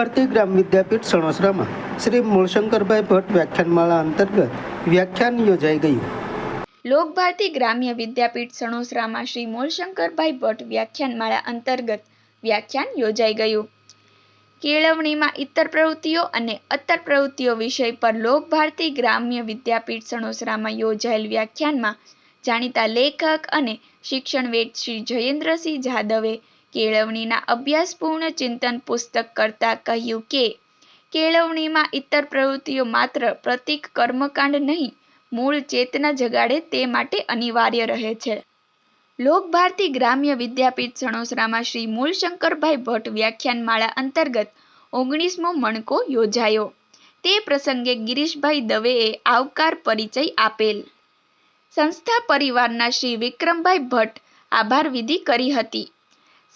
લોકભારતી ગ્રામ વિદ્યાપીઠ સણોસરામાં શ્રી મૂળશંકરભાઈ ભટ્ટ વ્યાખ્યાનમાળા અંતર્ગત વ્યાખ્યાન યોજાઈ ગયું. લોકભારતી ગ્રામ્ય વિદ્યાપીઠ સણોસરામાં શ્રી મૂળશંકરભાઈ ભટ્ટ વ્યાખ્યાનમાળા અંતર્ગત વ્યાખ્યાન યોજાઈ ગયું. કેળવણીમાં ઇતર પ્રવૃત્તિઓ અને અત્તર પ્રવૃત્તિઓ વિષય પર લોકભારતી ગ્રામ્ય વિદ્યાપીઠ સણોસરામાં યોજાયેલ વ્યાખ્યાનમાં જાણીતા લેખક અને શિક્ષણવેદ શ્રી જયેન્દ્રસિંહ જાદવે કેળવણીના અભ્યાસપૂર્ણ ચિંતન પુસ્તક કરતા કહ્યું કે કેળવણીમાં ઇતર પ્રવૃત્તિઓ માત્ર પ્રતીક કર્મકાંડ નહીં, મૂળ ચેતના જગાડે તે માટે અનિવાર્ય રહે છે. લોકભારતી ગ્રામ્ય વિદ્યાપીઠ સણોસરામાં શ્રી મૂળશંકરભાઈ ભટ્ટ વ્યાખ્યાનમાળા અંતર્ગત 19મો મણકો યોજાયો. તે પ્રસંગે ગિરીશભાઈ દવેએ આવકાર પરિચય આપેલ. સંસ્થા પરિવારના શ્રી વિક્રમભાઈ ભટ્ટ આભાર વિધિ કરી હતી.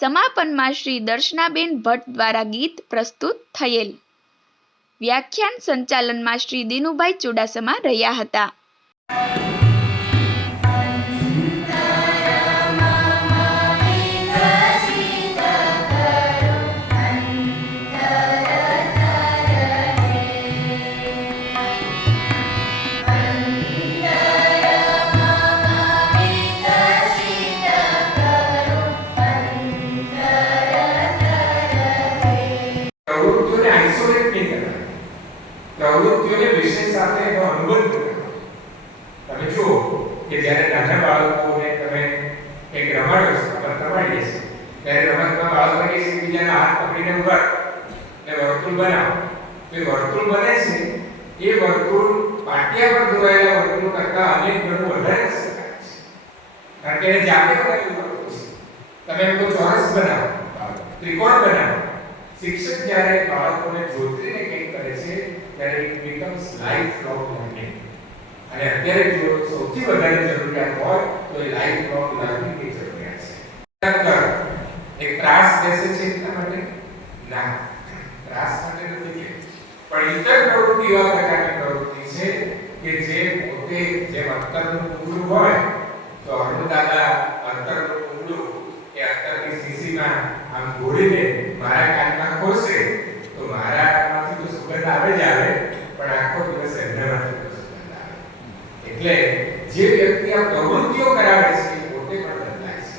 સમાપનમાં શ્રી દર્શનાબેન ભટ્ટ દ્વારા ગીત પ્રસ્તુત થયેલ. વ્યાખ્યાન સંચાલનમાં શ્રી દિનુભાઈ ચુડાસમા રહ્યા હતા. પ્રવૃત્તિઓને વિષય સાથે અનુબંધ કરો. તમે જુઓ કે જ્યારે નાના બાળકોને તમે એક રમાડો છો, રમાડીએ છીએ, ત્યારે રમતમાં બાળકો એકબીજાના હાથ પકડીને ઉભા અને વર્તુળ બનાવો. તો એ વર્તુળ બને છે, એ વર્તુળ પાટિયા પર દોરાયેલા વર્તુળ કરતાં અનેક ગણું વધારે અસરકારક છે. કારણ કે એને જાતે બનાવેલું વર્તુળ છે. તમે એમ ચોરસ બનાવો, ત્રિકોણ બનાવો. શિક્ષક જ્યારે બાળકોને જોતરીને કંઈક કરે છે ત્યારે it becomes lifelong learning. અને અત્યારે જો સૌથી વધારે જરૂરિયાત હોય તો એ lifelong learning ની જરૂરિયાત છે. એક ત્રાસ બેસે છે એટલા માટે ના, ત્રાસ માટે નથી, પણ ઇતર પ્રવૃત્તિ એવા પ્રકારની પ્રવૃત્તિ છે કે જે પોતે જેમ અંતરનું કુંડું હોય તો હનુદાદા અંતરનું કુંડું એ અંતરની શીશીમાં આમ ઘોડીને મારા કાનમાં ખોશે તો મારામાંથી તો સુગંધ આવે જ આવે, પણ આખો દિવસ એમનામાંથી તો સુગંધ આવે. એટલે જે વ્યક્તિ આ પ્રવૃત્તિઓ કરાવે છે એ પોતે પણ બદલાય છે,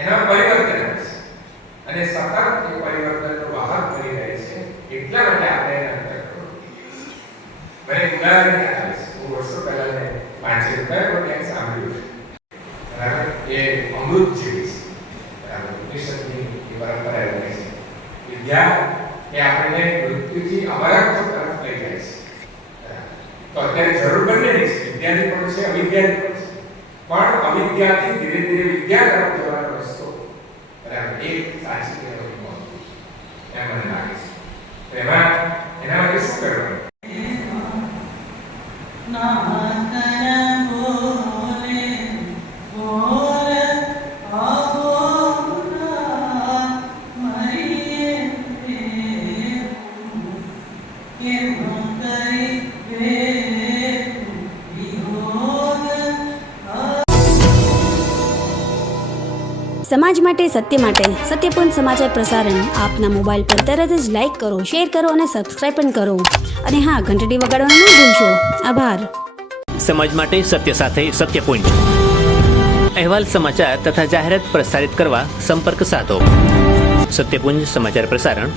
એના પરિવર્તન આવે છે અને સતત એ પરિવર્તનનો વાહક બની રહે છે. એટલા માટે આપણે એના અંદર પ્રવૃત્તિ મને ઉદાહરણ યાદ આવે છે. હું વર્ષો પહેલા મેં વાંચેલું પણ ક્યાંક સાંભળ્યું છે, બરાબર? એ અમૃત જેવી છે, બરાબર? ઉપનિષદની એ પરંપરા રહે છે. વિદ્યા એ આપણને મૃત્યુથી અમરત્વ તરફ લઈ જાય છે. તો અત્યારે જરૂર બંનેની છે, વિદ્યાની પણ છે, અવિદ્યાની પણ છે. પણ અવિદ્યાથી ધીરે ધીરે વિદ્યા તરફ જવાનો રસ્તો, બરાબર, એ સાચી કહેવાની એમ મને લાગે છે. તો એના માટે શું કરવાનું? સમાજ માટે, સત્ય માટે, સત્યપૂર્ણ સમાચાર પ્રસારણ આપના મોબાઈલ પર તરત જ લાઈક કરો, શેર કરો અને સબસ્ક્રાઇબ પણ કરો. અને હા, ઘંટડી વગાડવાનું ન ભૂલશો. આભાર. સમાજ માટે સત્ય સાથે સત્યપૂર્ણ અહેવાલ, સમાચાર તથા જાહેરાત પ્રસારિત કરવા સંપર્ક સાધો. સત્યપુંજ સમાચાર પ્રસારણ,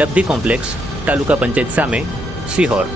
લબ્ધિ કોમ્પ્લેક્સ, તાલુકા પંચાયત સામે, સિહોર.